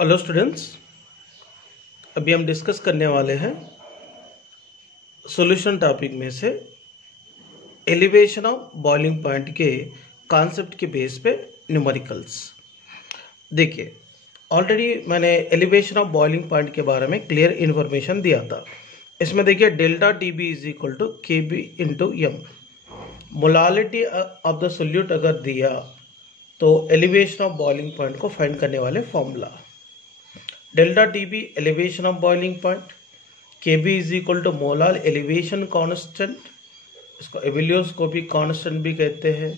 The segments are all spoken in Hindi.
हेलो स्टूडेंट्स, अभी हम डिस्कस करने वाले हैं सॉल्यूशन टॉपिक में से एलिवेशन ऑफ बॉइलिंग पॉइंट के कॉन्सेप्ट के बेस पे न्यूमेरिकल्स। देखिए, ऑलरेडी मैंने एलिवेशन ऑफ बॉइलिंग पॉइंट के बारे में क्लियर इन्फॉर्मेशन दिया था। इसमें देखिए delta T B is equal to K B into M. Molality of the solute अगर दिया तो एलिवेशन ऑफ बॉइलिंग पॉइंट को फाइंड करने वाले formula delta T B elevation of boiling point, K B is equal to molar elevation constant, इसको एबिलियोस्कोपी कांस्टेंट भी कहते हैं।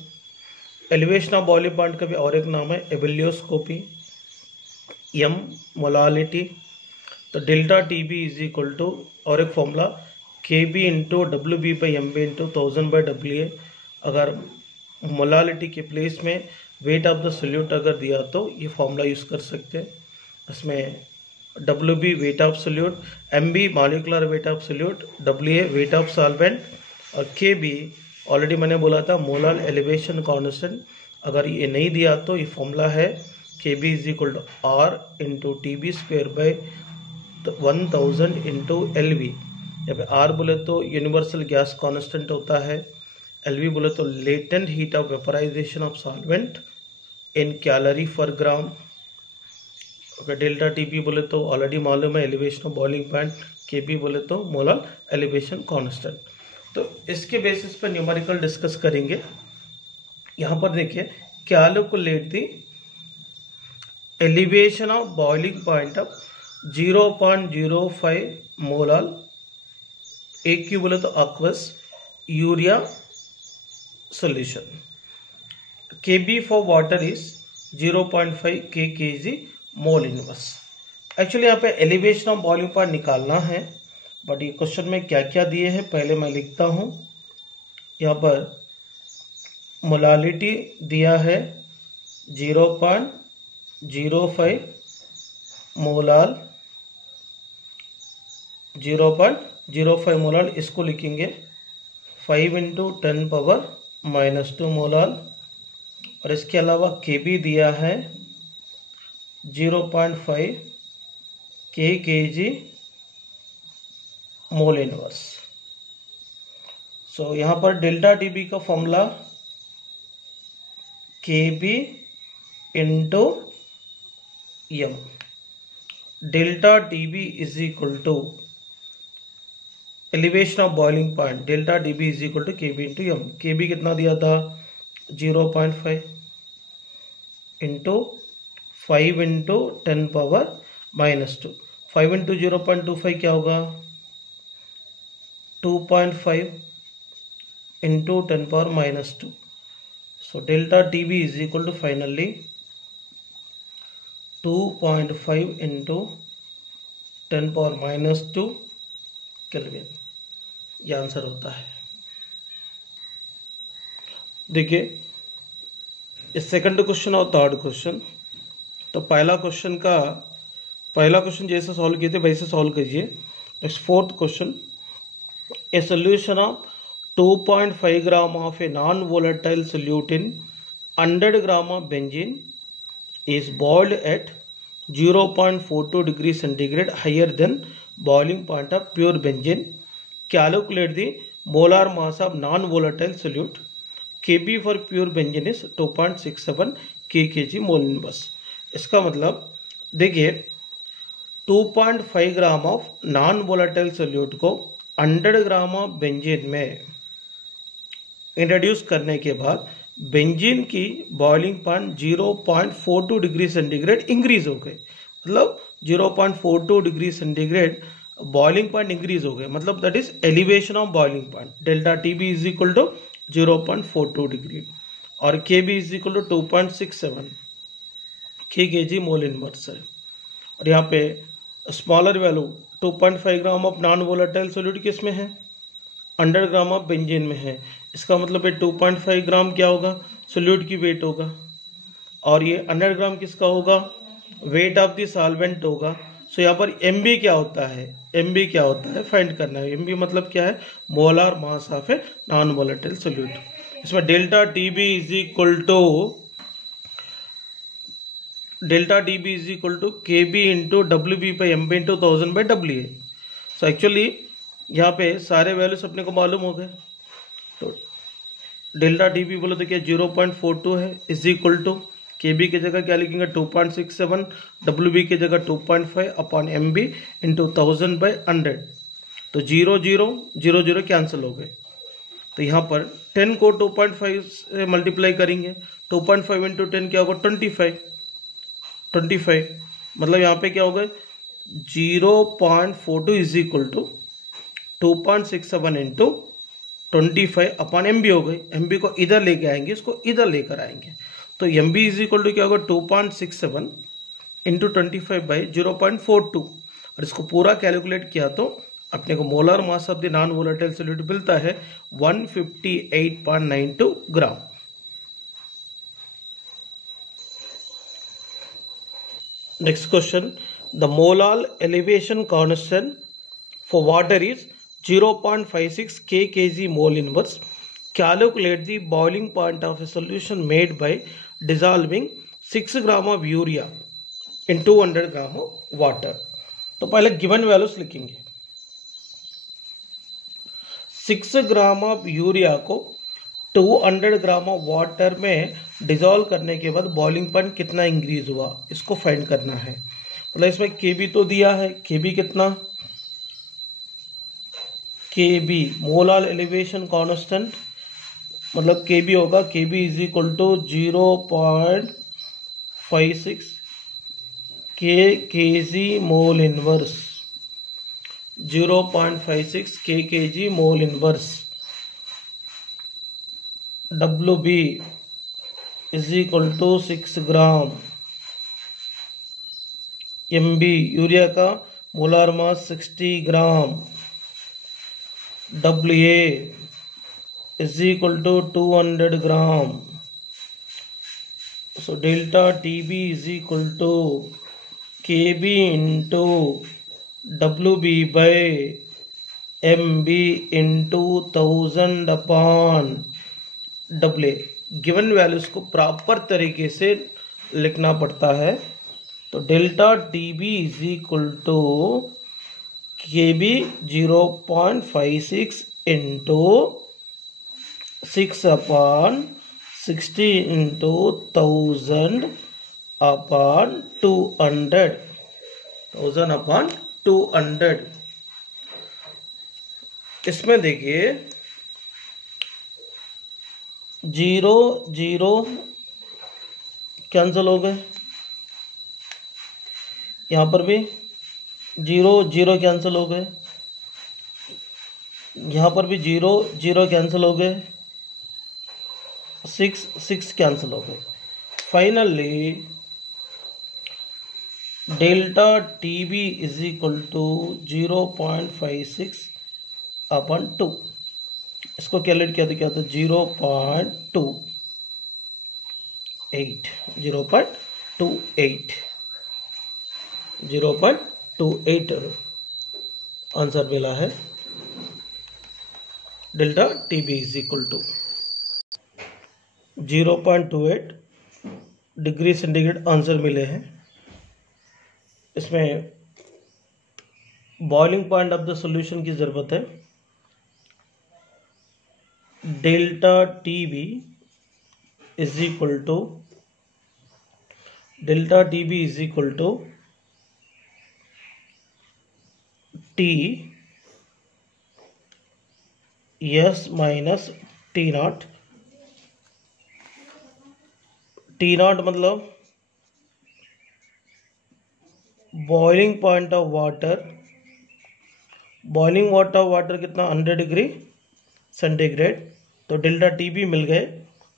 एलिवेशन ऑफ बॉइलिंग पॉइंट का भी और एक नाम है एबिलियोस्कोपी। एम मोलालिटी, तो delta T B is equal to और एक formula K B into W B by M B into 1000/W। अगर मोलालिटी के प्लेस में वेट ऑफ द सोल्यूट अगर दिया तो ये फॉर्मूला यूज़ कर सकते हैं। इसमें W B weight of solute, M B molecular weight of solute, W A weight of solvent और के बी ऑलरेडी मैंने बोला था मोलर एलिवेशन कांस्टेंट। अगर ये नहीं दिया तो ये फॉर्मूला है K B is equal to R into T B square by 1000 into L V. यहाँ पे आर बोले तो यूनिवर्सल गैस कांस्टेंट होता है, एल वी बोले तो latent heat of vaporisation of solvent in calorie per gram. Okay, delta T B बोले तो ऑलरेडी मालूम है elevation of boiling point, K B बोले तो मोलर एलिवेशन कांस्टेंट। तो इसके बेसिस पर न्यूमेरिकल डिस्कस करेंगे। यहाँ पर देखिए, calculate the elevation of boiling point of 0.05 molar एक बोले तो aqueous urea solution. K B for water is 0.5 kg mole inverse. Actually यहाँ पे एलिवेशन ऑफ बॉइलिंग पॉइंट निकालना है, बट ये क्वेश्चन में क्या क्या दिए हैं पहले मैं लिखता हूँ। यहाँ पर मोलालिटी दिया है 0.05 मोलार, 0.05 मोलार, इसको लिखेंगे 5 इंटू 10⁻⁻² मोलार। और इसके अलावा के बी दिया है 0.5 kg मोल इनवर्स। सो यहाँ पर डेल्टा टी बी का formula K B into M. Delta T B is equal to elevation of boiling point, delta T B is equal to K B into M. K B कितना दिया था 0.5 इंटू 5 इंटू 10⁻⁻²। 5 इंटू 0.25 क्या होगा 2.5 into 10⁻²। So delta T B is equal to finally 2.5 into 10⁻² kelvin. ये आंसर होता है। देखिए, इस सेकंड क्वेश्चन और थर्ड क्वेश्चन, तो पहला क्वेश्चन जैसे सॉल्व किए थे वैसे सॉल्व कीजिए। Next fourth question, a solution of 2.5 gram of a non volatile solute in 100 gram of benzene is boiled at 0.42 degree centigrade higher than boiling point of pure benzene. Calculate the molar mass of non-volatile solute. Kb for pure benzene is 2.67 kg mole inverse. इसका मतलब देखिए 2.5 gram of non volatile solute को 100 ग्राम ऑफ बेंजीन में इंट्रोड्यूस करने के बाद बेंजीन की boiling point 0.42 degree centigrade increase हो गए। मतलब 0.42 degree centigrade boiling point increase हो गए, मतलब that is elevation of boiling point. Delta T B is equal to 0.42 degree और K B is equal to 2.67 kg mole inverse है। और यहाँ पे smaller value 2.5 gram of non volatile solute किस में है 100 ग्राम ऑफ बेंजीन में है। इसका मतलब है 2.5 ग्राम क्या होगा सोल्यूट की वेट होगा, और ये 100 ग्राम किसका होगा वेट ऑफ द सॉल्वेंट होगा। सो यहाँ पर एम बी क्या होता है, एम बी क्या होता है फाइंड करना है। एम बी मतलब क्या है molar mass of a non volatile solute. इसमें delta T B is equal to delta D B is equal to K B into W B by M B into 1000 by W A. So actually यहाँ पे सारे वैल्यूज अपने को मालूम हो गए। तो डेल्टा डी बी बोलो तो क्या 0.42 है, is equal to K B की जगह क्या लिखेंगे 2.67, डब्ल्यू बी की जगह 2.5 upon M B into 1000 by 100। तो 0 0 0 0 कैंसिल हो गए। तो यहाँ पर 10 को 2.5 से मल्टीप्लाई करेंगे, 2.5 इंटू 10 क्या होगा 25 मतलब यहाँ पे क्या होगा 0.42 is equal to 2.67 into 25 upon M B हो गई। एम बी को इधर लेके आएंगे, इसको इधर लेकर आएंगे, तो M B is equal to क्या होगा 2.67 इंटू 25 बाई 0.42। और इसको पूरा कैलकुलेट किया तो अपने को molar mass of the non volatile solute मिलता है 158.92 gram. Next question, the molar elevation constant for water is 0.56 kg mole inverse. Calculate the boiling point of a solution made by dissolving 6 gram of urea in 200 gram of water. तो पहले गिवन वैल्यूज लिखेंगे। 6 ग्राम ऑफ यूरिया को 200 ग्राम ऑफ वाटर में डिजोल्व करने के बाद बॉइलिंग पॉइंट कितना इंक्रीज हुआ, इसको फाइंड करना है। मतलब इसमें केबी तो दिया है, केबी कितना, केबी मोलार एलिवेशन कांस्टेंट, मतलब केबी होगा K B is equal to 0.56 K G mole inverse, 0.56 K G mole inverse. W B is equal to 6 gram. M B urea का molar mass 60 gram. W A is equal to 200 gram. So delta T B is equal to K B into W B by M B into 1000 upon W A. Given values को प्रॉपर तरीके से लिखना पड़ता है। तो delta T B is equal to K B 0.56 into 6 upon 60 into 1000 upon 200, 1000 upon 200। इसमें देखिए 0 0 कैंसिल हो गए, यहाँ पर भी 0 0 कैंसिल हो गए, यहाँ पर भी 0 0 कैंसिल हो गए, 6 6 कैंसिल हो गए। Finally delta T B is equal to 0.56 upon 2। इसको कैलकुलेट किया तो क्या था 0.28 आंसर मिला है। Delta T B is equal to 0.28 degree centigrade answer मिले हैं। इसमें boiling point of the solution की ज़रूरत है। Delta T B is equal to T S minus T naught. T naught मतलब boiling point of water, boiling water कितना 100 डिग्री सेंटीग्रेड। तो डेल्टा टी बी मिल गए,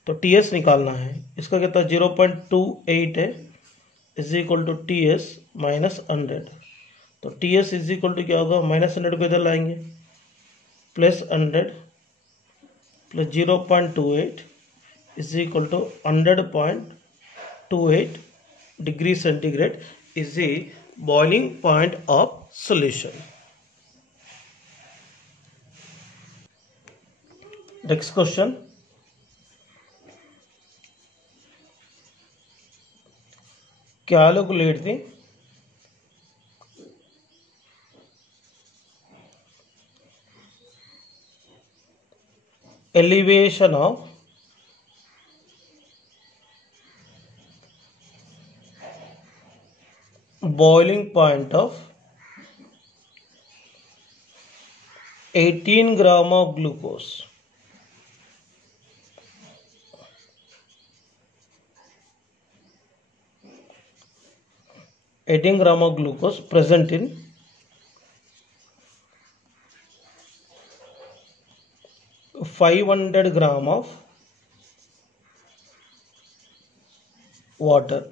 तो टी एस निकालना है। इसका कितना 0.28 है, is equal to T S minus 100। तो T S is equal to क्या होगा, माइनस 100 को इधर लाएंगे, plus 100 plus 0.28 is equal to 100.28 degree centigrade is the boiling point of solution. Next question, calculate the elevation of boiling point of 18 gram of glucose. Present in 500 gram of water.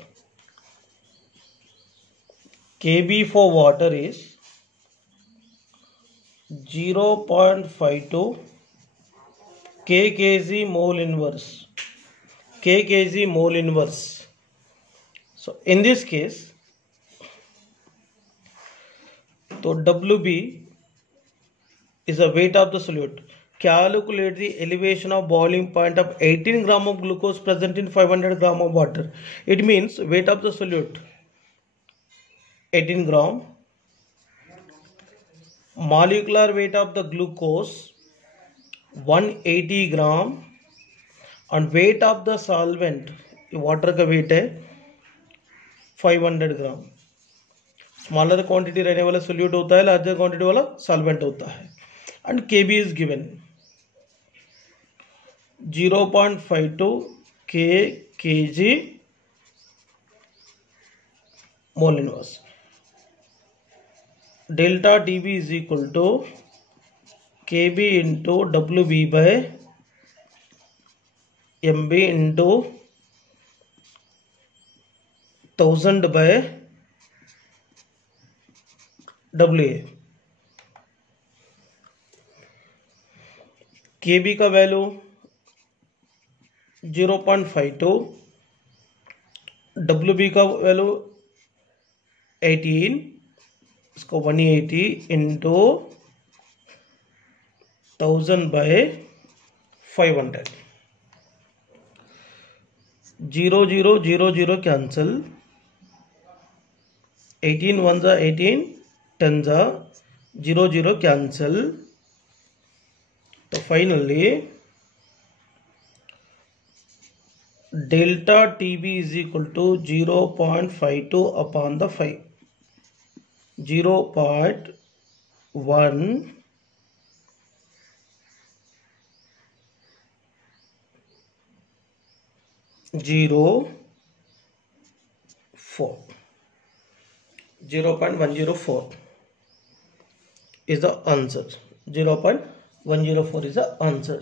Kb for water is 0.52 kg mole inverse. kg mole inverse. So in this case, so Wb is the weight of the solute. Calculate the elevation of boiling point of 18 gram of glucose present in 500 gram of water. It means weight of the solute 18 gram, molecular weight of the glucose 180 gram, and weight of the solvent water का weight है 500 gram. स्मॉलर क्वांटिटी रहने वाला सोल्यूट होता है, लार्जर क्वांटिटी वाला सॉल्वेंट होता है. And Kb is given 0.52 kg mole inverse. Delta Tb is equal to Kb into Wb by Mb into 1000 by WA. Kb का वैल्यू 0.52, Wb का वैल्यू 18, इसको 180 इंटू 1000 बाय 500. 0 0 0 0 कैंसिल, 18 1 जा 18, 10 जा 0 0 कैंसिल. तो finally delta Tb is equal to 0.52 upon the 5, 0.104. 0.104 is the answer. 0.104 is the answer.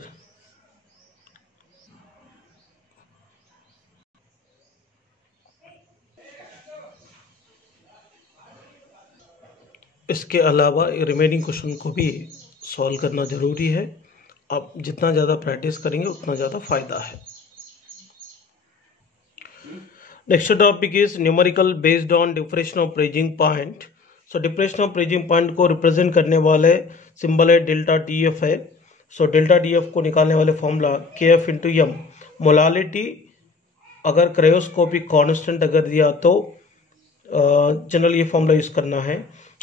इसके अलावा रिमेनिंग क्वेश्चन को भी सॉल्व करना जरूरी है. आप जितना ज़्यादा प्रैक्टिस करेंगे उतना ज़्यादा फायदा है. Next topic is numerical based on depression of freezing point. So depression of freezing point को रिप्रेजेंट करने वाले सिंबल है डेल्टा TF है. सो डेल्टा TF को निकालने वाले formula KF into M. Molality अगर क्रायोस्कोपिक कांस्टेंट अगर दिया तो जनरल ये फॉर्मूला यूज करना है.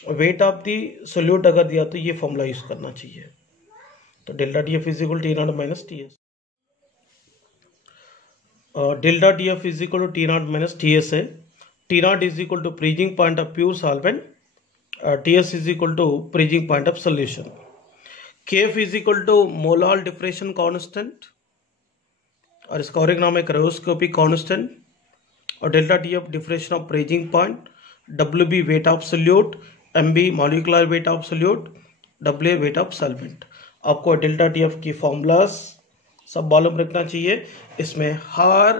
वेट ऑफ दी सोल्यूट अगर दिया तो ये फॉर्मूला यूज करना चाहिए. तो delta TF is equal T0 minus TS. Delta TF is equal to T0 minus TS है. T0 is equal to freezing point of pure solvent, TS is equal to freezing point of solution. KF is equal to molar depression constant और इसका और एक नाम है क्रायोस्कोपिक कांस्टेंट. और delta TF depression of freezing point, WB weight of solute, MB molecular weight of solute, WA wait of solvent. आपको डेल्टा TF की फॉर्मूलास सब मालूम रखना चाहिए. इसमें हर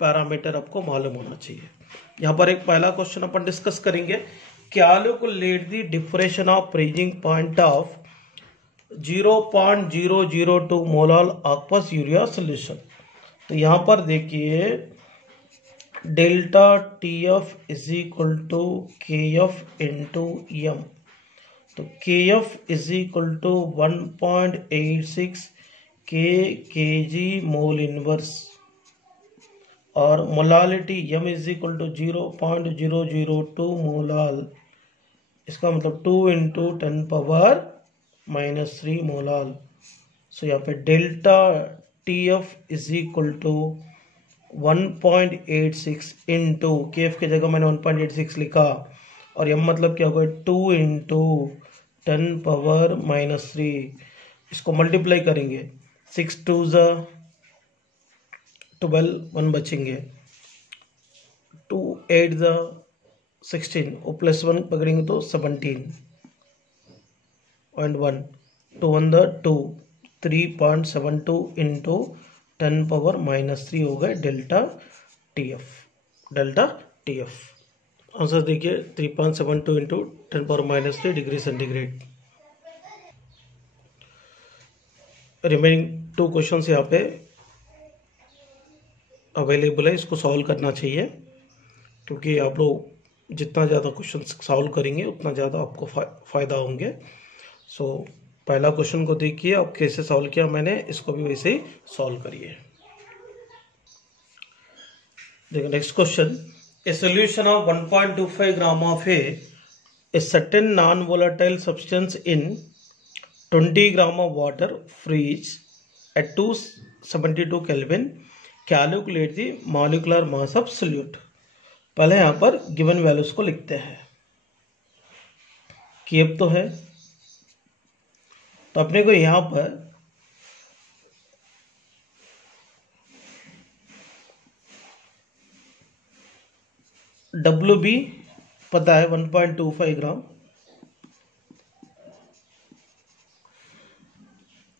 पैरामीटर आपको मालूम होना चाहिए. यहाँ पर एक पहला क्वेश्चन अपन डिस्कस करेंगे. Calculate the diffraction of freezing point of 0.002 molar aqueous urea solution. तो यहाँ पर देखिए delta TF is equal to KF into M. तो KF is equal to 1.86 kg mole inverse और molality m is equal to 0.002 molal, इसका मतलब 2 इंटू 10⁻³ मोलाल। सो यहाँ पे delta TF is equal to 1.86 into KF की जगह मैंने 1.86 लिखा, और m मतलब क्या होगा 2 इंटू 10⁻³ इसको मल्टीप्लाई करेंगे, 6 2 12, 1 बचेंगे, 2 8 16 और +1 पकड़ेंगे तो 17.1, 2 1 2, 3.72 इंटू 10⁻³ हो गए डेल्टा TF। आंसर देखिए 3.72 into 10⁻³ degree centigrade. Remaining 2 question यहाँ पे अवेलेबल है, इसको सॉल्व करना चाहिए, क्योंकि आप लोग जितना ज़्यादा क्वेश्चन सॉल्व करेंगे उतना ज़्यादा आपको फ़ायदा होंगे। सो पहला क्वेश्चन को देखिए, अब कैसे सॉल्व किया मैंने, इसको भी वैसे ही सॉल्व करिए। देखिए next question, a solution of 1.25 gram of a certain non volatile substance in 20 gram of water freeze at 272 kelvin, calculate the molecular mass of solute. पहले यहाँ पर गिवन वैल्यूज को लिखते हैं। केप तो है, तो अपने को यहाँ पर WB पता है 1.25 ग्राम,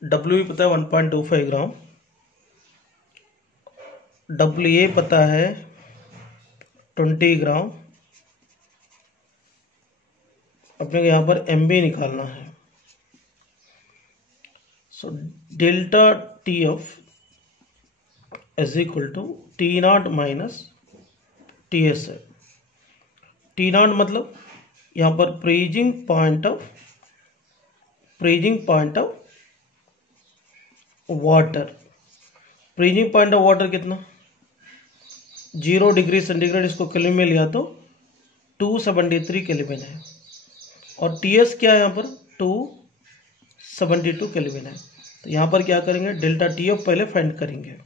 WB पता है 1.25 ग्राम, WA पता है 20 ग्राम, अपने को यहाँ पर MB निकालना है। So delta TF is equal to T0 minus TS है। T0 मतलब यहाँ पर freezing point of water, freezing point of water कितना 0 डिग्री सेंटीग्रेड, इसको केल्विन में लिया तो 273 केल्विन है, और TS क्या है यहाँ पर 272 केल्विन है। तो यहाँ पर क्या करेंगे, डेल्टा TF पहले फाइंड करेंगे,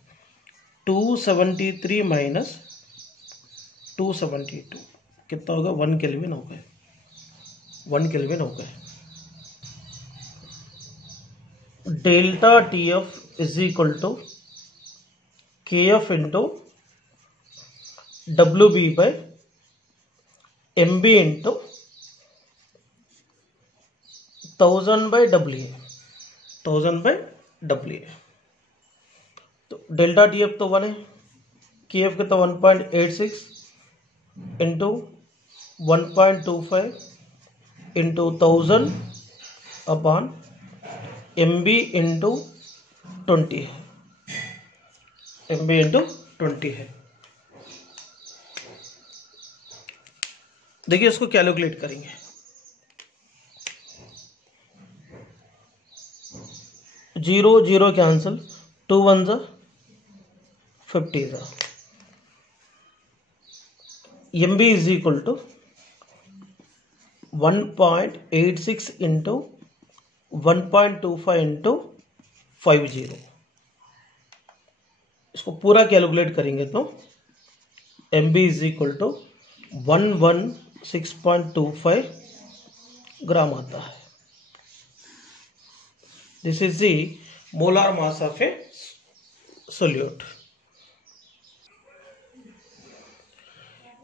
273 माइनस 272 कितना होगा 1 केल्विन हो गए, 1 केल्विन हो गए। Delta TF is equal to KF into WB by MB into 1000/WA। तो डेल्टा TF तो 1 है, KF कितना 1.86 into 1.25 into 1000 upon MB into 20 है, MB इंटू 20 है। देखिए इसको कैलकुलेट करेंगे, 0 0 cancel, 2 1 50 MB is equal to 1.86 into 1.25 into 50। इसको पूरा कैलकुलेट करेंगे तो MB is equal to 116.25 gram आता है। This is the molar mass of a solute.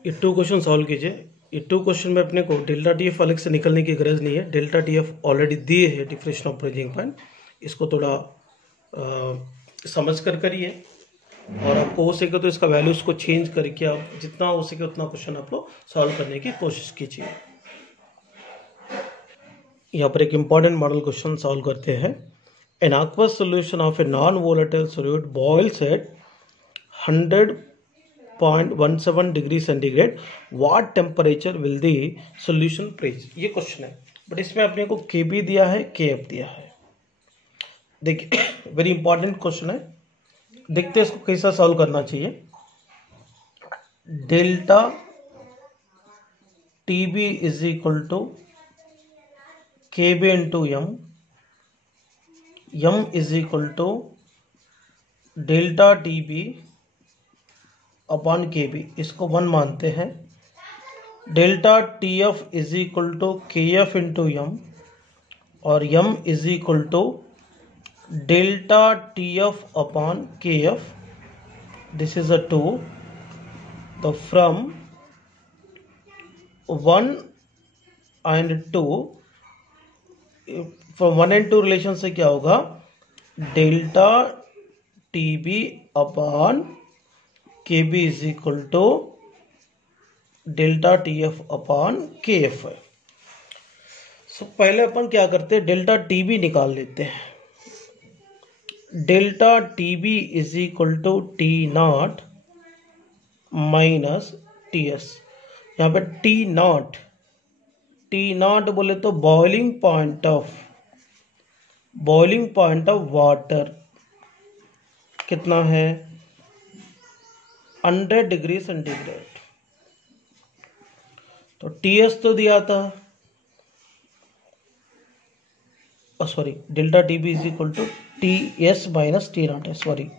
ये 2 क्वेश्चन सॉल्व कीजिए। ये 2 क्वेश्चन में अपने को डेल्टा TF अलग से निकलने की गरज नहीं है, डेल्टा TF ऑलरेडी दिए है डिफरेंशियल ऑफ फ्रीजिंग पॉइंट। इसको थोड़ा समझ कर करिए, और आपको हो सके तो इसका वैल्यूज को चेंज करके आप जितना हो सके उतना क्वेश्चन आप लोग सॉल्व करने की कोशिश कीजिए। यहाँ पर एक इम्पॉर्टेंट मॉडल क्वेश्चन सॉल्व करते हैं। An aqueous solution of a non-volatile solute boils at 100.17 degree सेंटीग्रेड, what temperature will the solution freeze. ये क्वेश्चन है, बट इसमें अपने को KB दिया है, KF दिया है। देखिए वेरी इंपॉर्टेंट क्वेश्चन है, देखते हैं इसको कैसा सॉल्व करना चाहिए। Delta TB is equal to KB into m is equal to delta TB upon KB, इसको 1 मानते हैं। Delta TF is equal to KF into m और m is equal to delta TF upon KF, this is a 2। तो फ्रॉम 1 and 2, फ्रॉम 1 and 2 रिलेशन से क्या होगा, delta TB upon KB is equal to delta TF upon KF है। सो पहले अपन क्या करते हैं, डेल्टा TB निकाल लेते हैं। Delta TB is equal to T0 minus TS। यहाँ पे T0 बोले तो बॉइलिंग पॉइंट ऑफ वाटर कितना है, 100 डिग्री सेंटीग्रेड। तो TS तो दिया था, sorry, delta TB is equal to TS minus T0 है, sorry.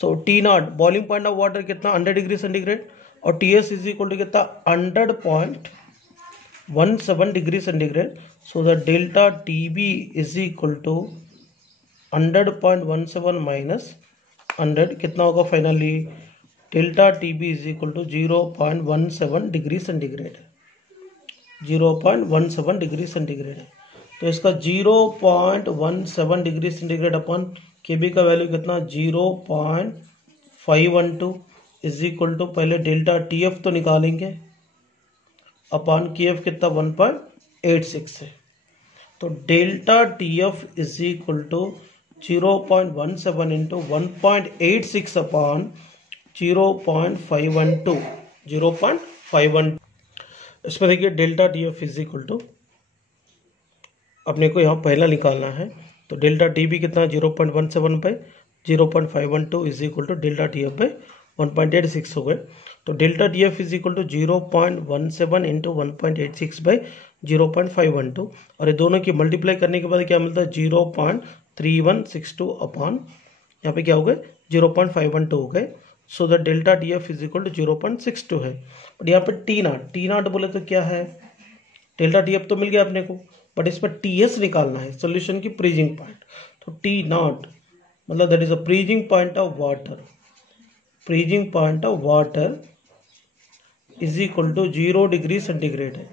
So T0 boiling point of water कितना, 100 डिग्री सेंटीग्रेड, और TS इज इक्वल टू कितना, 100.17 degree centigrade. So the delta TB is equal to 100.17 minus 100 कितना होगा finally, delta TB is equal to 0.17 degree centigrade, 0.17 degree centigrade है। तो इसका 0.17 डिग्री सेंटीग्रेड अपॉन KB का वैल्यू कितना, 0.512 इज इक्वल टू, पहले डेल्टा TF तो निकालेंगे, अपॉन KF कितना 1.86 है। तो delta TF is equal to 0.17 into 1.86 upon 0.512, 0.512। इसमें देखिए delta TF is equal to, अपने को यहाँ पहला निकालना है, तो डेल्टा TB कितना, 0.17 by 0.512 is equal to delta TF by 1.86 हो गए। तो delta TF is equal to 0.17 into 1.86 by 0.512, और ये दोनों की मल्टीप्लाई करने के बाद क्या मिलता है, 0.3162 अपॉन यहाँ पे क्या हो गए, 0.512 हो गए। So the delta TF is equal to 0.62 है। और यहाँ पे T0 बोले तो क्या है, डेल्टा TF तो मिल गया अपने को, बट इस पर TS निकालना है, सोल्यूशन की फ्रीजिंग पॉइंट। तो T0 मतलब that is a freezing point of water, is equal to 0 degree centigrade है,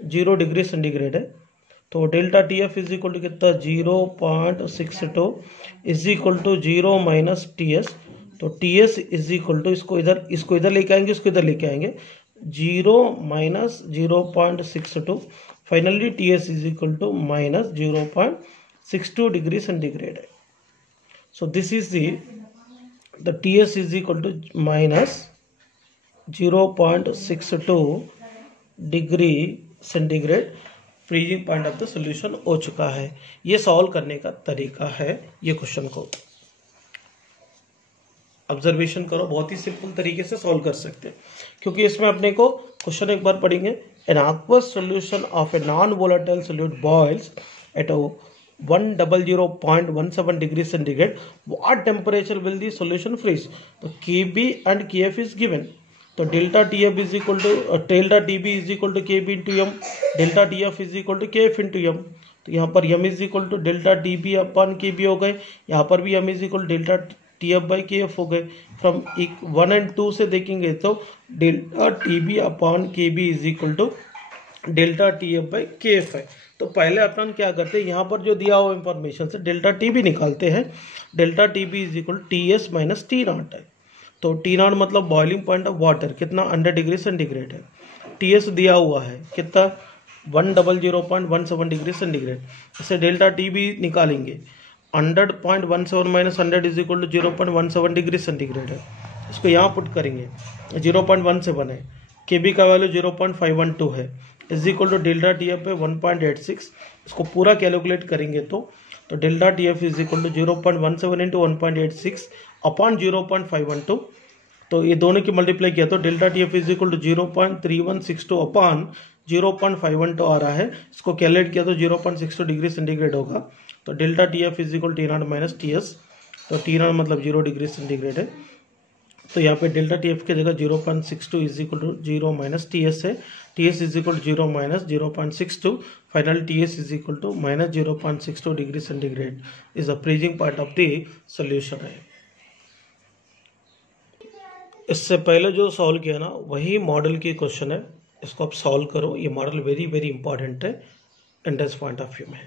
0 डिग्री सेंटीग्रेड है। तो delta TF is equal to कितना, 0.62 is equal to 0 minus TS। तो TS इज इक्वल टू, इसको इधर लेके आएंगे, इसको इधर लेके आएंगे, 0 minus 0.62, finally TS is equal to minus 0.62 degree centigrade है। So this is the TS is equal to minus 0.62 degree centigrade, freezing point of the solution हो चुका है। ये सॉल्व करने का तरीका है, ये क्वेश्चन को ऑब्जर्वेशन करो, बहुत ही सिंपल तरीके से सॉल्व कर सकते हैं, क्योंकि इसमें अपने को क्वेश्चन एक बार पढ़ेंगे। An aqueous solution of a non-volatile solute boils at 100.17 degree centigrade. What temperature will the solution freeze? तो KB and KF is given. तो delta TF is equal to delta TB is equal to KB into m, delta TF is equal to KF into m। तो यहाँ पर m is equal to delta TB upon KB हो गए, यहाँ पर भी m is equal delta TF by KF हो गए। फ्रॉम 1 and 2 से देखेंगे तो delta TB upon KB is equal to delta TF by KF है। तो पहले अपन क्या करते हैं, यहाँ पर जो दिया हुआ इंफॉर्मेशन से डेल्टा TB निकालते हैं। Delta TB is equal TS minus T0 है। तो T0 मतलब बॉइलिंग पॉइंट ऑफ वाटर कितना, 100 डिग्री सेंटीग्रेड है। TS दिया हुआ है कितना, 100.17 डिग्री सेंटीग्रेड। इससे डेल्टा TB निकालेंगे, 100.17 minus 100 is equal to 0.17 degree centigrade है। इसको यहाँ पुट करेंगे, 0.17 है, KB का वैल्यू 0.512 है, is equal to delta TF पे 1.86। इसको पूरा कैलकुलेट करेंगे तो delta TF is equal to 0.17 into 1.86 upon 0.512। तो ये दोनों की मल्टीप्लाई किया तो delta T F is equal to 0.3162 upon 0.512 आ रहा है। इसको कैलकुलेट किया तो 0.62 डिग्री सेंटीग्रेड होगा। तो delta T F is equal T not minus T S. तो टी नॉट मतलब 0 डिग्री सेंटीग्रेड है। तो यहाँ पे डेल्टा टी एफ की जगह 0.62 is equal to 0 minus T S है। T S is equal to 0 minus 0.62। Final T S is equal to minus 0.62 degree centigrade is the freezing point of the solution है। इससे पहले जो सॉल्व किया ना वही मॉडल की क्वेश्चन है, इसको आप सॉल्व करो। ये मॉडल वेरी वेरी इंपॉर्टेंट है एंट्रेंस पॉइंट ऑफ व्यू में।